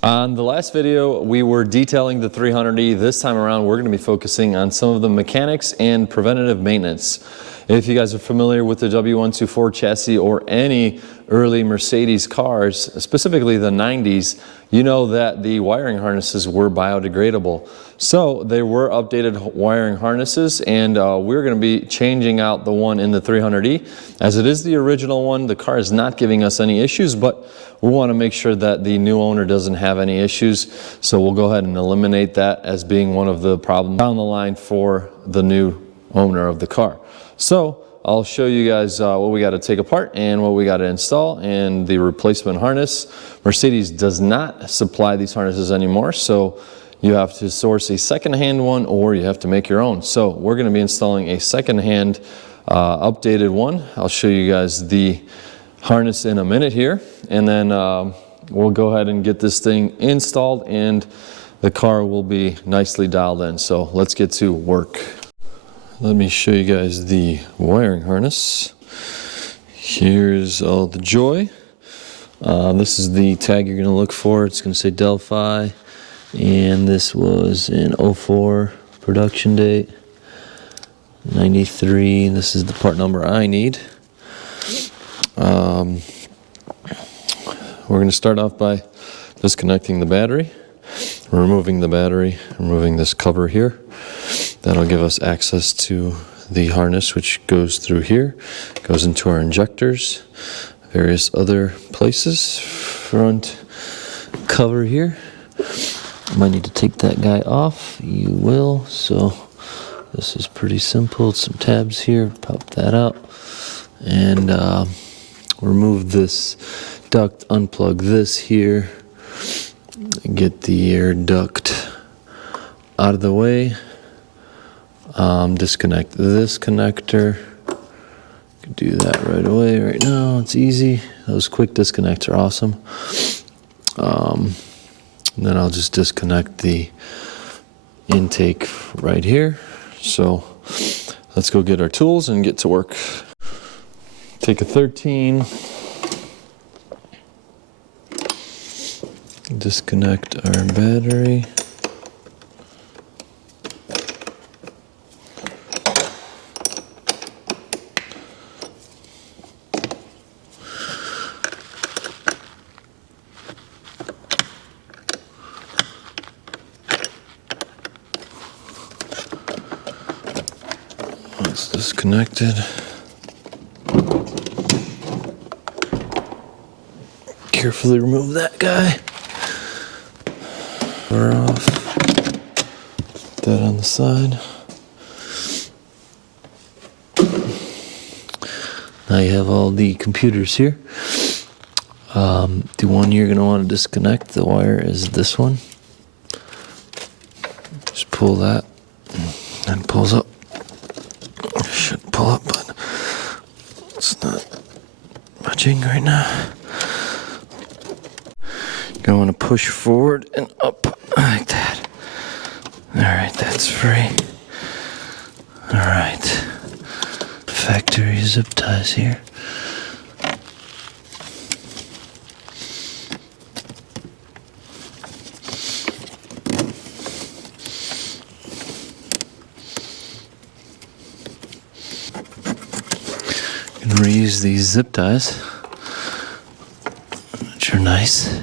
On the last video, we were detailing the 300E. This time around, we're going to be focusing on some of the mechanics and preventative maintenance. If you guys are familiar with the W124 chassis or any early Mercedes cars, specifically the 90s, you know that the wiring harnesses were biodegradable. So they were updated wiring harnesses, and we're going to be changing out the one in the 300E. As it is the original one, the car is not giving us any issues, but we want to make sure that the new owner doesn't have any issues. So we'll go ahead and eliminate that as being one of the problems down the line for the new owner of the car. So I'll show you guys what we got to take apart and what we got to install and the replacement harness. Mercedes does not supply these harnesses anymore, so you have to source a second-hand one or you have to make your own. So we're going to be installing a second-hand updated one. I'll show you guys the harness in a minute here, and then we'll go ahead and get this thing installed and the car will be nicely dialed in. So let's get to work. Let me show you guys the wiring harness. Here's all the joy. This is the tag you're going to look for. It's going to say Delphi, and this was in 04 production date, 93. This is the part number I need. We're going to start off by disconnecting the battery, removing the battery, removing this cover here. That'll give us access to the harness, which goes through here, goes into our injectors, various other places. Front cover here. Might need to take that guy off. You will. So this is pretty simple. Some tabs here. Pop that out and remove this duct. Unplug this here. Get the air duct out of the way. Disconnect this connector. Could do that right away, right now. It's easy. Those quick disconnects are awesome. And then I'll just disconnect the intake right here. So let's go get our tools and get to work. Take a 13. Disconnect our battery. It's disconnected. Carefully remove that guy. Cover off. Put that on the side. Now you have all the computers here. The one you're going to want to disconnect, the wire, is this one. Just pull that and it pulls up. Should pull up, but it's not budging right now. You're going to want to push forward and up like that. Alright, that's free. Alright. Factory zip ties here. I'm going to reuse these zip ties, which are nice.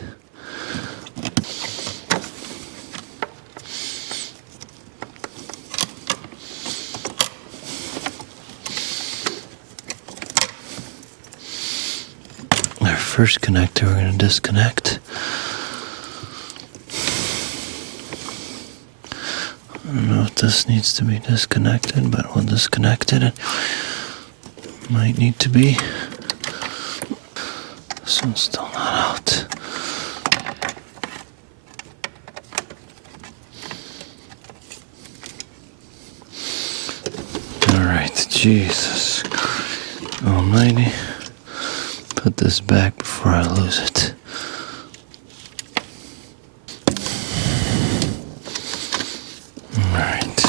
Our first connector we're going to disconnect. I don't know if this needs to be disconnected, but we'll disconnect it. Might need to be. This one's still not out. Alright, Jesus Almighty. Put this back before I lose it. Alright.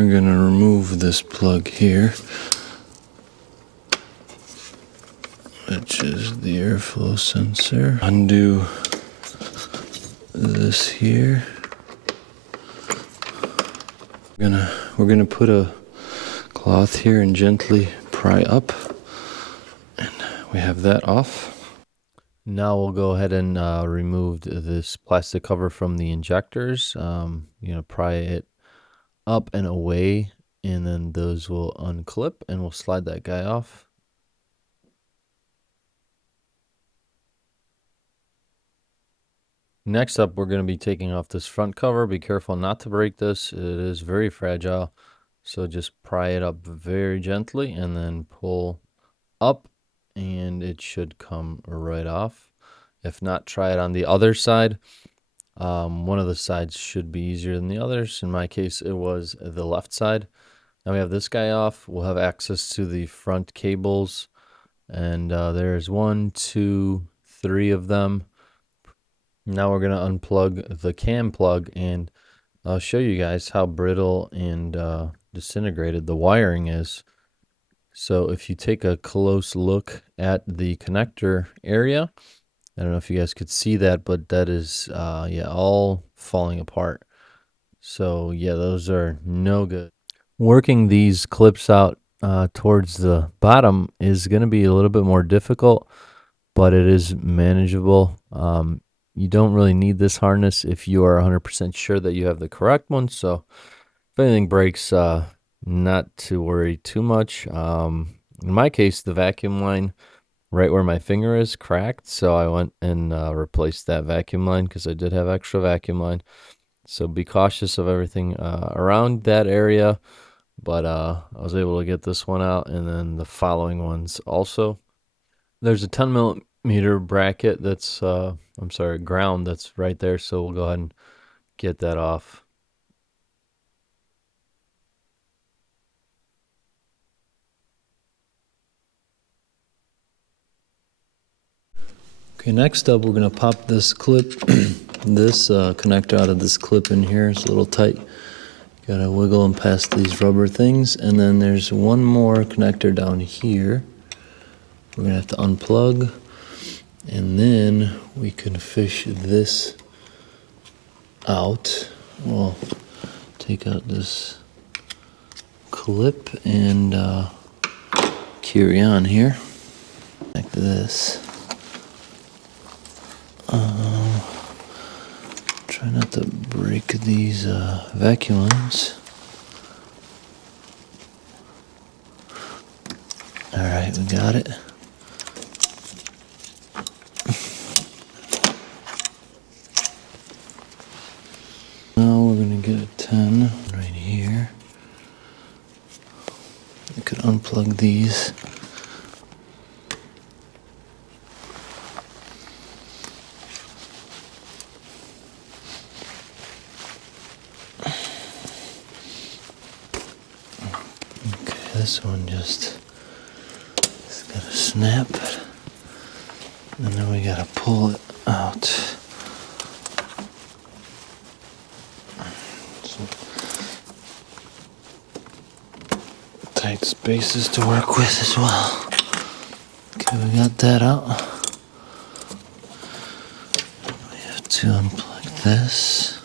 We're going to remove this plug here, which is the airflow sensor. Undo this here. We're gonna put a cloth here and gently pry up, and we have that off. Now we'll go ahead and remove this plastic cover from the injectors. Pry it up and away, and then those will unclip, and we'll slide that guy off. Next up, we're going to be taking off this front cover. Be careful not to break this. It is very fragile. So just pry it up very gently and then pull up, and it should come right off. If not, try it on the other side. One of the sides should be easier than the others. In my case, it was the left side. Now we have this guy off. We'll have access to the front cables, and there's 1, 2, 3 of them. Now we're going to unplug the cam plug, and I'll show you guys how brittle and disintegrated the wiring is. So if you take a close look at the connector area, I don't know if you guys could see that, but that is all falling apart. So yeah, those are no good. Working these clips out towards the bottom is going to be a little bit more difficult, but it is manageable. You don't really need this harness if you are 100% sure that you have the correct one. So if anything breaks, not to worry too much. In my case, the vacuum line right where my finger is cracked, so I went and replaced that vacuum line because I did have extra vacuum line. So be cautious of everything around that area, but I was able to get this one out, and then the following ones also. There's a 10 millimeter bracket that's ground that's right there, so we'll go ahead and get that off. Okay, next up we're going to pop this clip, this connector out of this clip in here. It's a little tight. Gotta wiggle and pass these rubber things. And then there's one more connector down here. We're going to have to unplug. And then we can fish this out. We'll take out this clip and carry on here. Like this. Try not to break these vacuum lines. All right, we got it. Now we're gonna get a 10 right here. We could unplug these. This one just gotta snap, and then we gotta pull it out. Some tight spaces to work with as well. Okay, we got that out. We have to unplug this.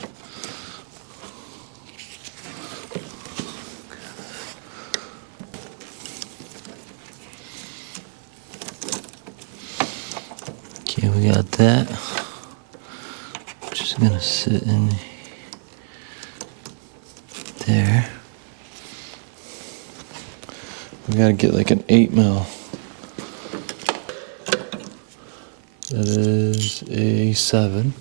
Okay, we got that. Just gonna sit in there. We gotta get like an 8 mil. That is a 7.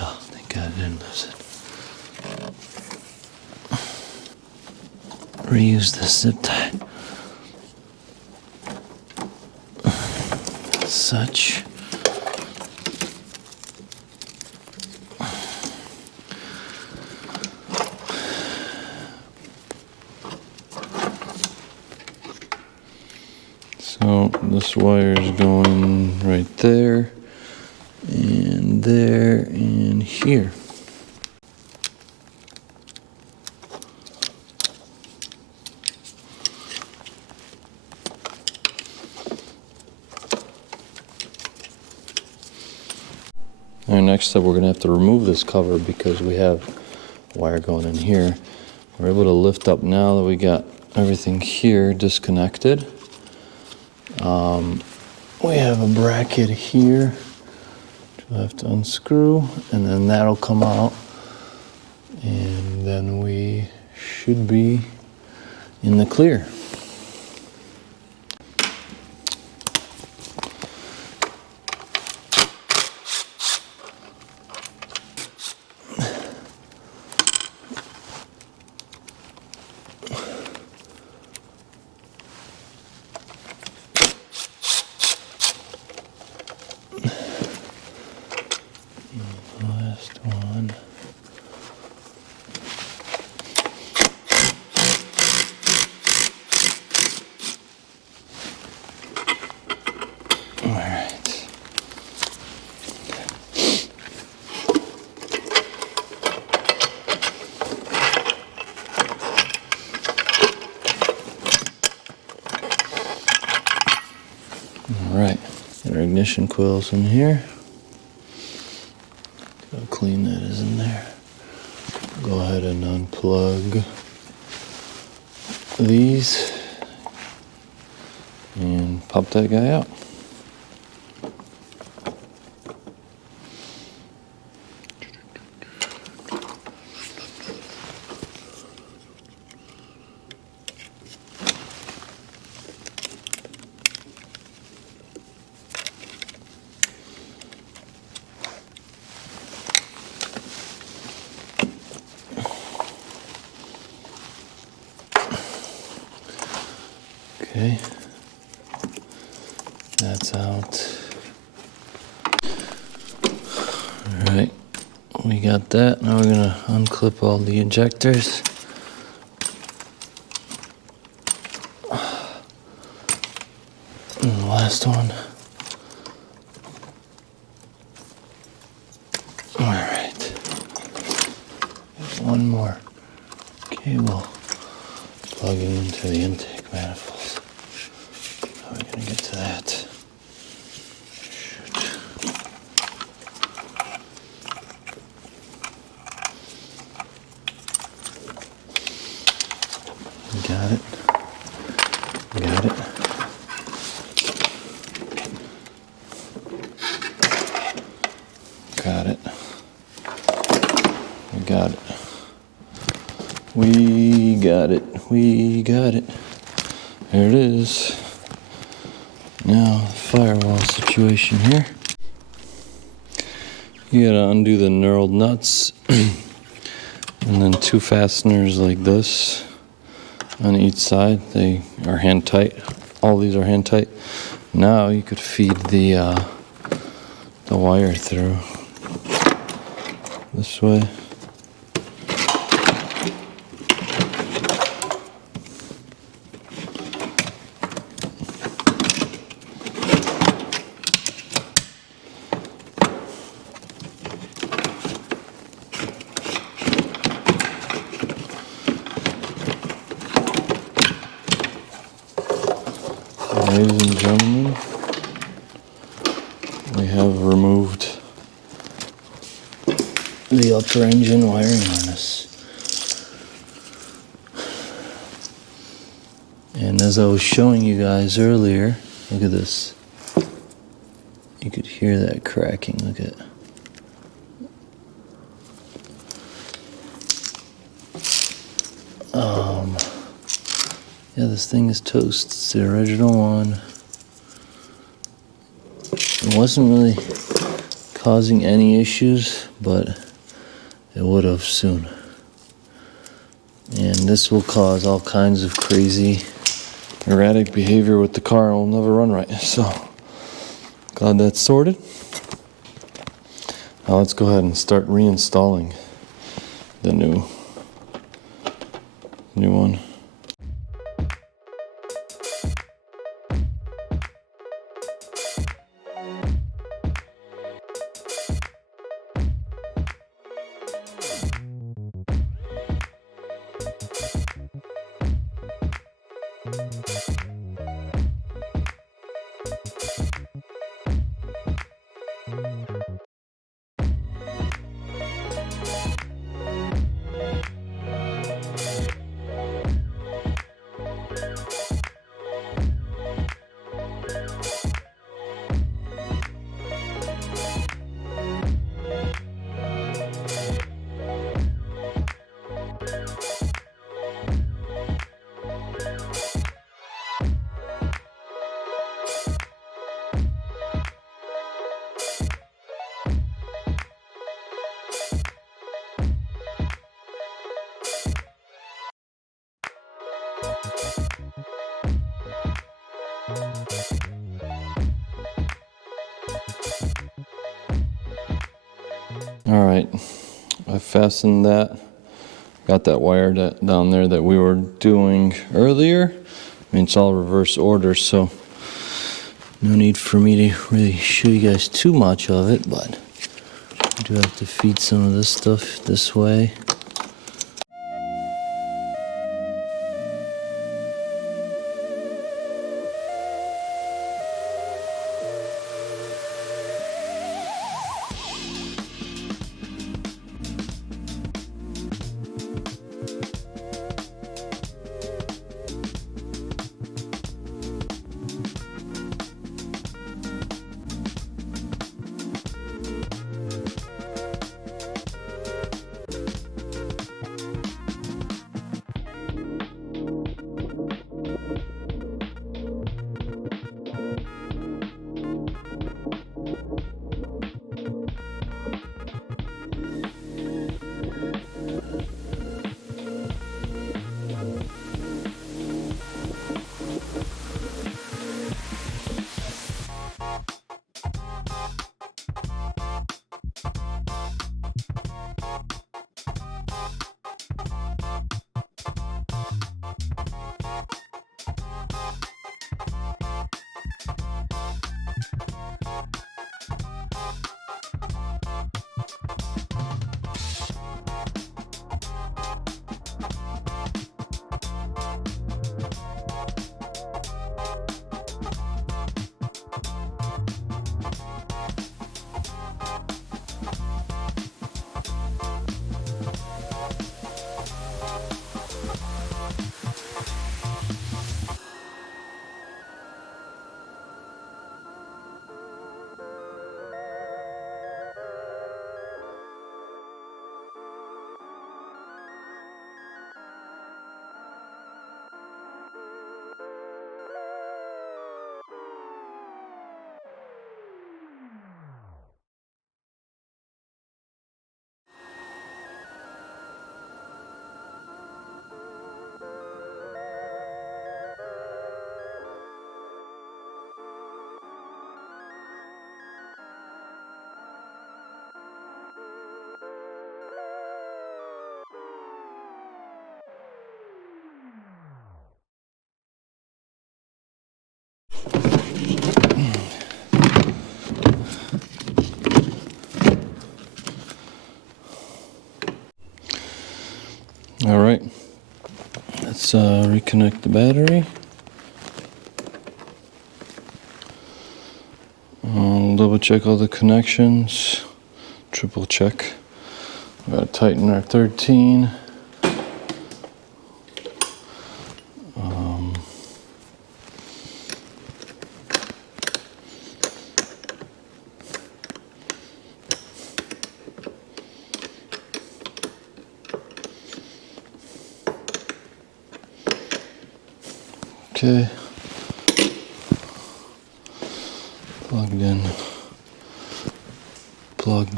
Oh, thank God I didn't lose it. Reuse the zip tie. Such. So this wire is going right there and there here. All right, next up, we're gonna have to remove this cover because we have wire going in here. We're able to lift up now that we got everything here disconnected. We have a bracket here which we'll have to unscrew, and then that'll come out, and then we should be in the clear. Last one. All right. All right. Get our ignition coils in here. How clean that is in there. Go ahead and unplug these and pop that guy out. Okay, that's out. All right, we got that. Now we're gonna unclip all the injectors. And the last one. All right, one more cable plugging into the intake manifold. How are we gonna get to that? Shoot. Got it. Got it. Got it. We got it. We got it. We got it. There it is. Now, firewall situation here. You gotta undo the knurled nuts and then two fasteners like this on each side. They are hand tight. All these are hand tight. Now you could feed the wire through this way. Ladies and gentlemen, we have removed the upper engine wiring harness. And as I was showing you guys earlier, look at this. You could hear that cracking, look at it. Yeah, this thing is toast. It's the original one. It wasn't really causing any issues, but it would have soon. And this will cause all kinds of crazy, erratic behavior with the car. It will never run right. So, glad that's sorted. Now let's go ahead and start reinstalling the new one. All right, I fastened that. Got that wire down there that we were doing earlier. I mean, it's all reverse order, so no need for me to really show you guys too much of it, but I do have to feed some of this stuff this way. All right, let's reconnect the battery. Double check all the connections, triple check. We gotta tighten our 13. Okay, plugged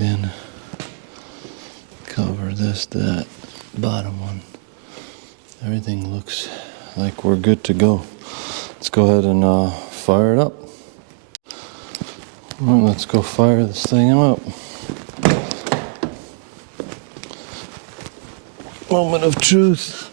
in, cover this, that, bottom one. Everything looks like we're good to go. Let's go ahead and fire it up. Well, let's go fire this thing up. Moment of truth.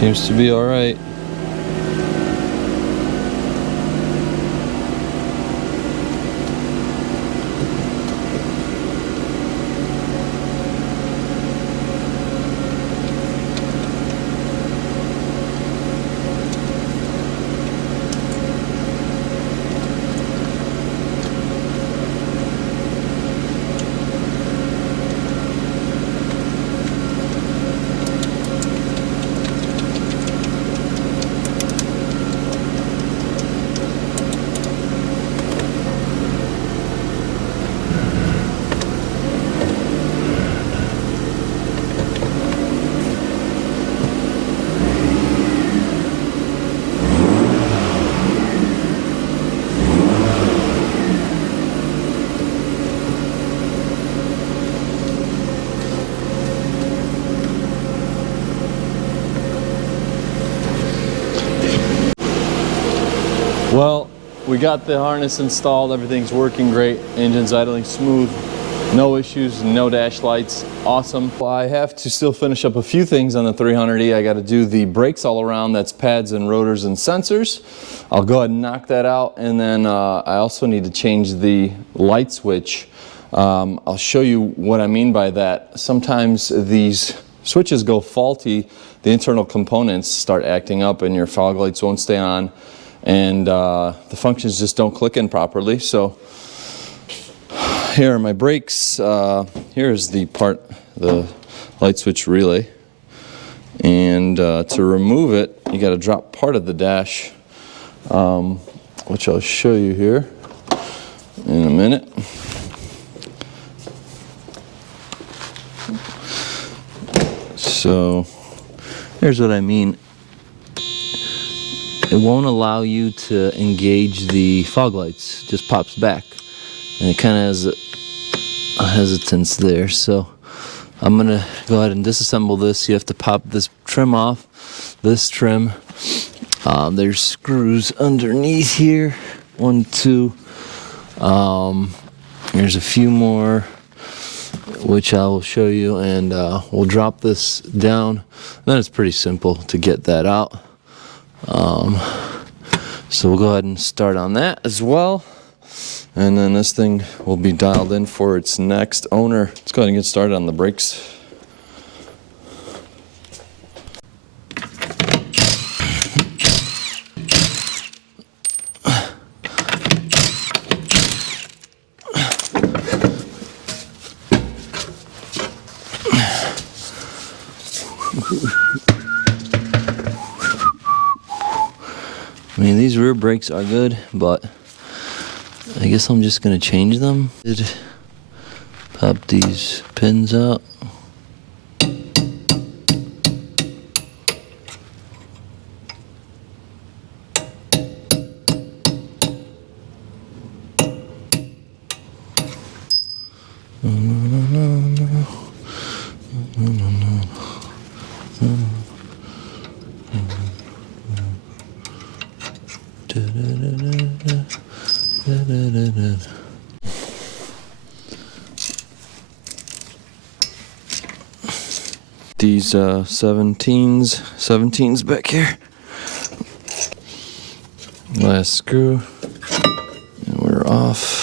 Seems to be all right. Well, we got the harness installed, everything's working great, engine's idling smooth, no issues, no dash lights, awesome. Well, I have to still finish up a few things on the 300E. I got to do the brakes all around, that's pads and rotors and sensors. I'll go ahead and knock that out, and then I also need to change the light switch. I'll show you what I mean by that. Sometimes these switches go faulty, the internal components start acting up and your fog lights won't stay on, and the functions just don't click in properly. So here are my brakes. Here's the part, the light switch relay, and to remove it you got to drop part of the dash, which I'll show you here in a minute. So here's what I mean. It won't allow you to engage the fog lights, it just pops back, and it kind of has a hesitance there. So I'm gonna go ahead and disassemble this. You have to pop this trim off, this trim. There's screws underneath here, 1, 2. There's a few more, which I will show you, and we'll drop this down. Then it's pretty simple to get that out. So we'll go ahead and start on that as well, and then this thing will be dialed in for its next owner. Let's go ahead and get started on the brakes. I mean, these rear brakes are good, but I guess I'm just gonna change them. Pop these pins out. These 17s back here. Last screw, and we're off.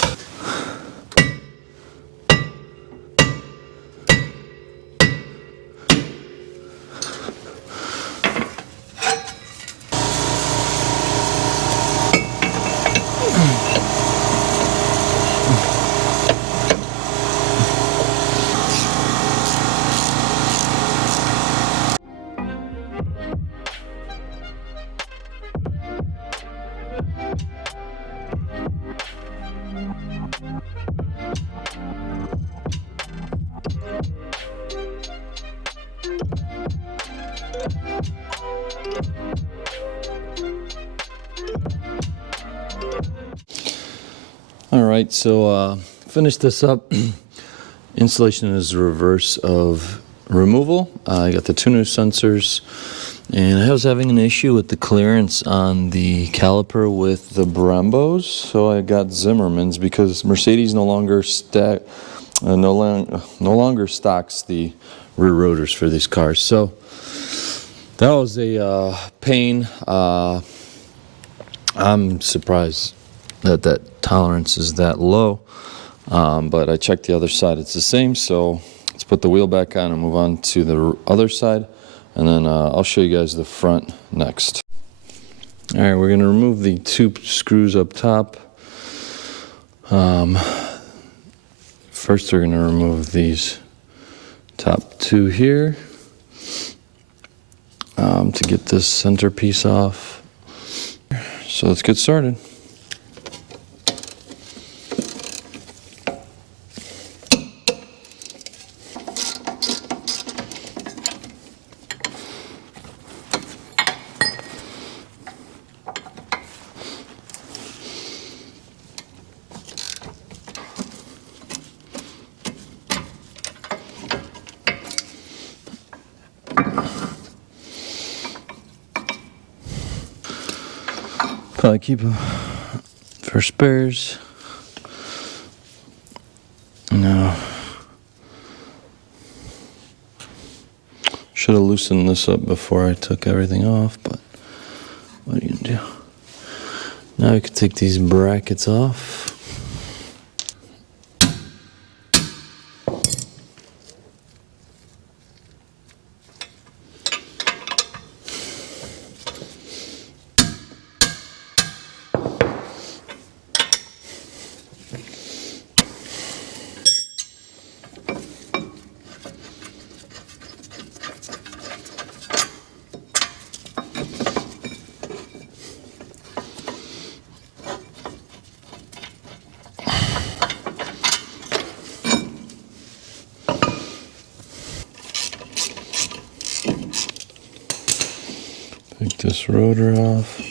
All right, so finish this up. Installation is the reverse of removal. I got the 2 new sensors, and I was having an issue with the clearance on the caliper with the Brembos, so I got Zimmerman's because Mercedes no longer stocks the rear rotors for these cars. So That was a pain. I'm surprised that that tolerance is that low, but I checked the other side. It's the same, so let's put the wheel back on and move on to the other side, and then I'll show you guys the front next. All right, we're going to remove the two screws up top. First, we're going to remove these top two here to get this centerpiece off. So let's get started. Probably keep them for spares. No. Should have loosened this up before I took everything off, but what are you gonna do? Now I can take these brackets off. Take this rotor off.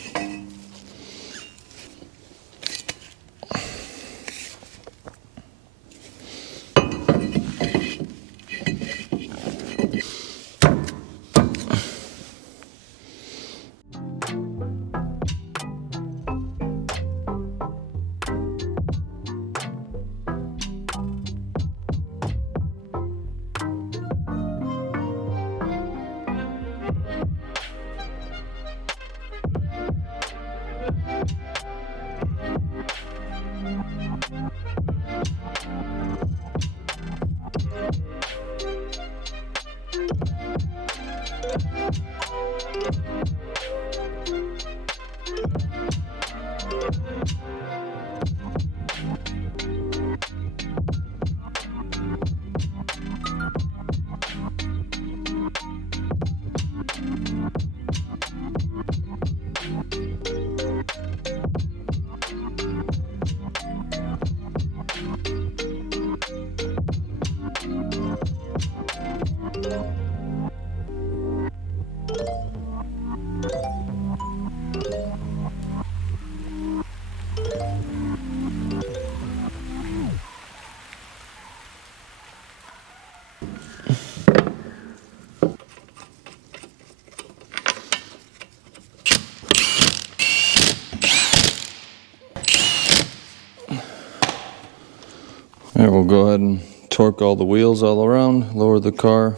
All right, we'll go ahead and torque all the wheels all around, lower the car.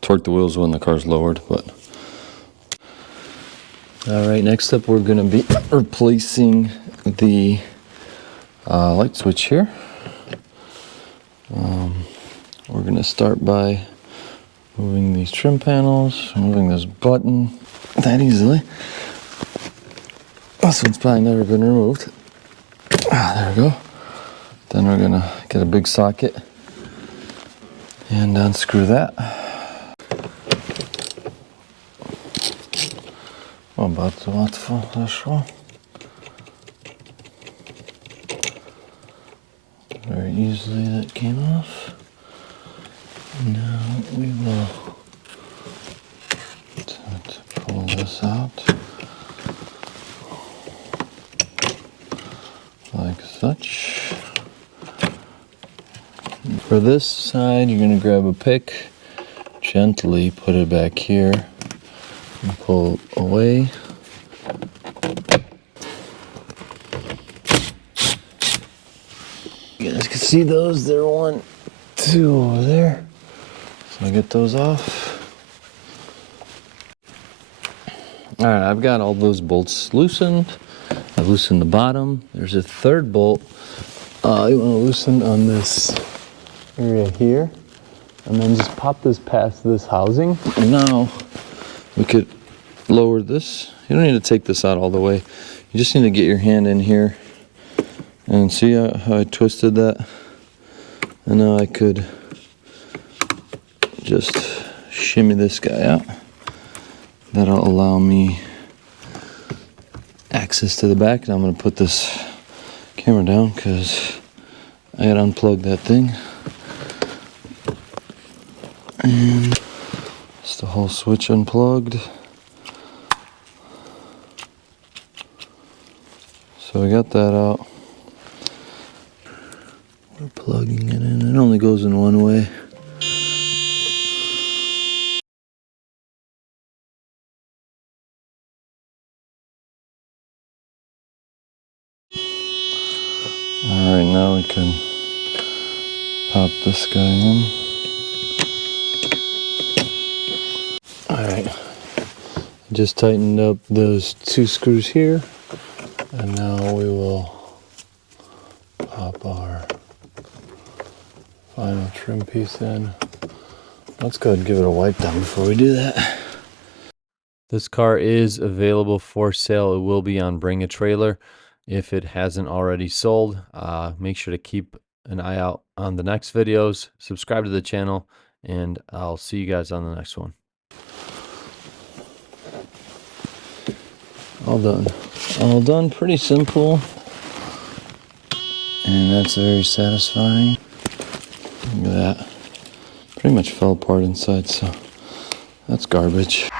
Torque the wheels when the car's lowered, but. All right, next up we're gonna be replacing the light switch here. We're gonna start by moving these trim panels, moving this button that easily. This one's probably never been removed. There we go. Then we're gonna get a big socket and unscrew that. Bardzo łatwo zeszło. Very easily that came off. Now we will pull this out like such. For this side, you're going to grab a pick, gently put it back here, and pull away. You guys can see those, they're 1, 2 over there. So I get those off. All right, I've got all those bolts loosened. I've loosened the bottom. There's a third bolt. You want to loosen on this area here, and then just pop this past this housing. And now we could lower this. You don't need to take this out all the way. You just need to get your hand in here and see how I twisted that. And now I could just shimmy this guy out. That'll allow me access to the back. And I'm going to put this camera down because I got to unplug that thing. And it's the whole switch unplugged. So I got that out. We're plugging it in. It only goes in one way. All right, now we can pop this guy in. All right, just tightened up those 2 screws here, and now we will pop our final trim piece in. Let's go ahead and give it a wipe down before we do that. This car is available for sale. It will be on Bring a Trailer. If it hasn't already sold, make sure to keep an eye out on the next videos. Subscribe to the channel, and I'll see you guys on the next one. All done. All done. Pretty simple. And that's very satisfying. Look at that. Pretty much fell apart inside, so that's garbage.